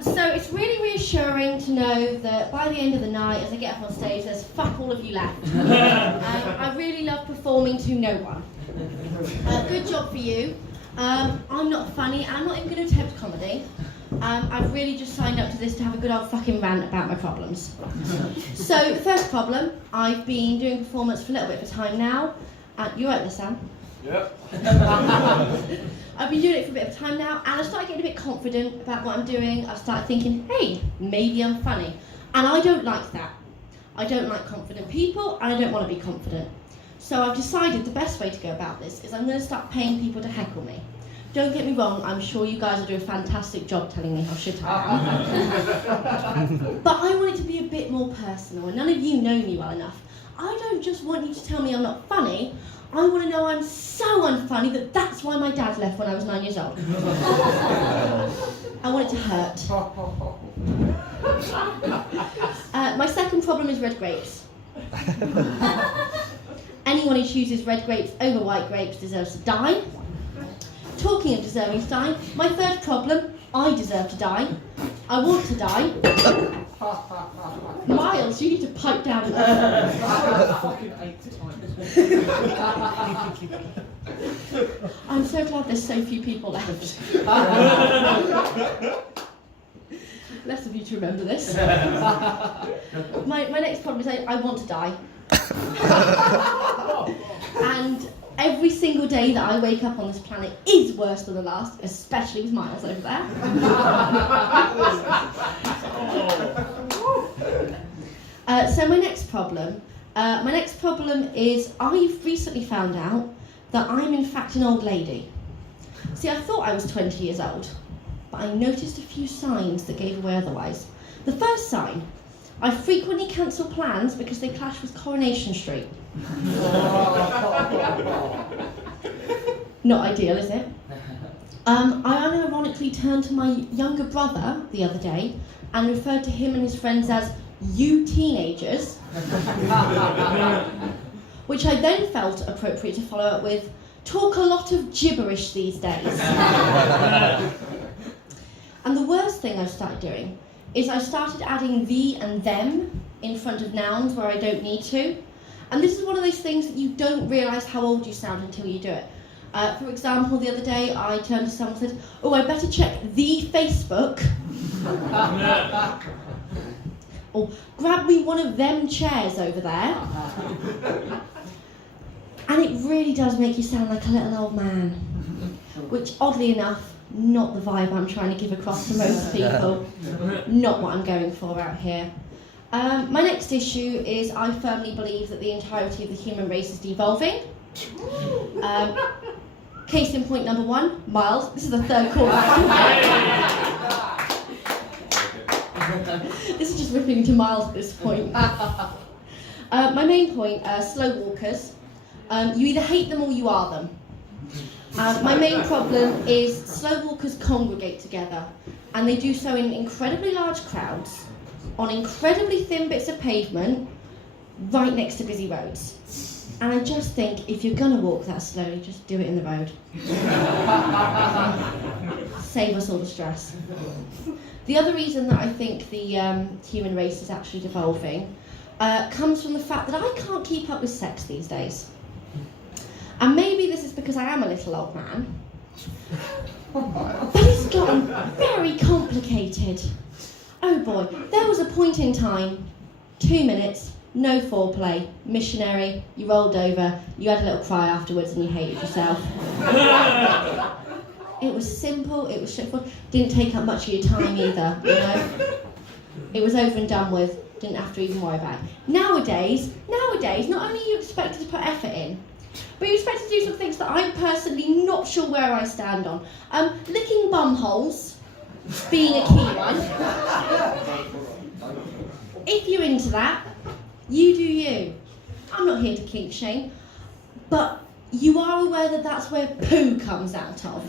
So it's really reassuring to know that by the end of the night, as I get up on stage, there's fuck all of you left. I really love performing to no one. Good job for you. I'm not funny, I'm not even going to attempt comedy. I've really just signed up to this to have a good old fucking rant about my problems. So, the first problem, I've been doing performance for a little bit of time now. You right there, Sam? Yep. I've been doing it for a bit of time now, and I started getting a bit confident about what I'm doing. I started thinking, hey, maybe I'm funny. And I don't like that. I don't like confident people, and I don't want to be confident. So I've decided the best way to go about this is I'm going to start paying people to heckle me. Don't get me wrong, I'm sure you guys will do a fantastic job telling me how shit I am. But I want it to be a bit more personal, and none of you know me well enough. I don't just want you to tell me I'm not funny, I want to know I'm so unfunny that that's why my dad left when I was 9 years old. I want it to hurt. My second problem is red grapes. Anyone who chooses red grapes over white grapes deserves to die. Talking of deserving to die, my third problem, I deserve to die. I want to die. Miles, you need to pipe down. Fucking 8 times. I'm so glad there's so few people left. Less of you to remember this. My next problem is I want to die. And every single day that I wake up on this planet is worse than the last, especially with Miles over there. So my next problem is I've recently found out that I'm in fact an old lady. See, I thought I was 20 years old, but I noticed a few signs that gave away otherwise. The first sign, I frequently cancel plans because they clash with Coronation Street. Not ideal, is it? I unironically turned to my younger brother the other day and referred to him and his friends as "you teenagers," which I then felt appropriate to follow up with, "talk a lot of gibberish these days." And the worst thing I've started doing is I started adding "thee" and "them" in front of nouns where I don't need to. And this is one of those things that you don't realise how old you sound until you do it. For example, the other day I turned to someone and said, "Oh, I better check the Facebook." Or, "grab me one of them chairs over there." And it really does make you sound like a little old man. Which, oddly enough, not the vibe I'm trying to give across to most people. Not what I'm going for out here. My next issue is I firmly believe that the entirety of the human race is devolving. Case in point number one, Miles. This is the third call. This is just ripping to Miles at this point. My main point, slow walkers. You either hate them or you are them. My main problem is slow walkers congregate together, and they do so in incredibly large crowds, on incredibly thin bits of pavement, right next to busy roads. And I just think, if you're going to walk that slowly, just do it in the road. Save us all the stress. The other reason that I think the human race is actually devolving comes from the fact that I can't keep up with sex these days. And maybe this is because I am a little old man, but it's gotten very complicated. Oh boy, there was a point in time, 2 minutes, no foreplay, missionary, you rolled over, you had a little cry afterwards and you hated yourself. It was simple, it was straightforward, didn't take up much of your time either, you know? It was over and done with, didn't have to even worry about it. Nowadays, not only are you expected to put effort in, but you're expected to do some things that I'm personally not sure where I stand on. Licking bum holes being a key one. If you're into that, you do you. I'm not here to kink shame, but you are aware that that's where poo comes out of.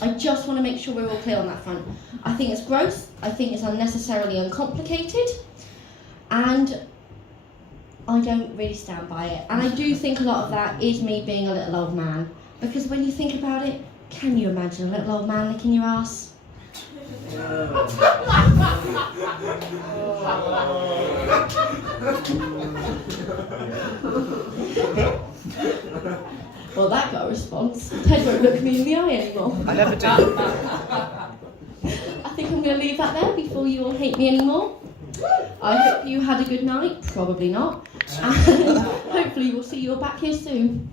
I just want to make sure we're all clear on that front. I think it's gross, I think it's unnecessarily uncomplicated, and I don't really stand by it. And I do think a lot of that is me being a little old man, because when you think about it, can you imagine a little old man licking your ass? Well, that got a response. Ted won't look me in the eye anymore. I never do. I think I'm going to leave that there before you all hate me anymore. I hope you had a good night. Probably not. And hopefully we'll see you all back here soon.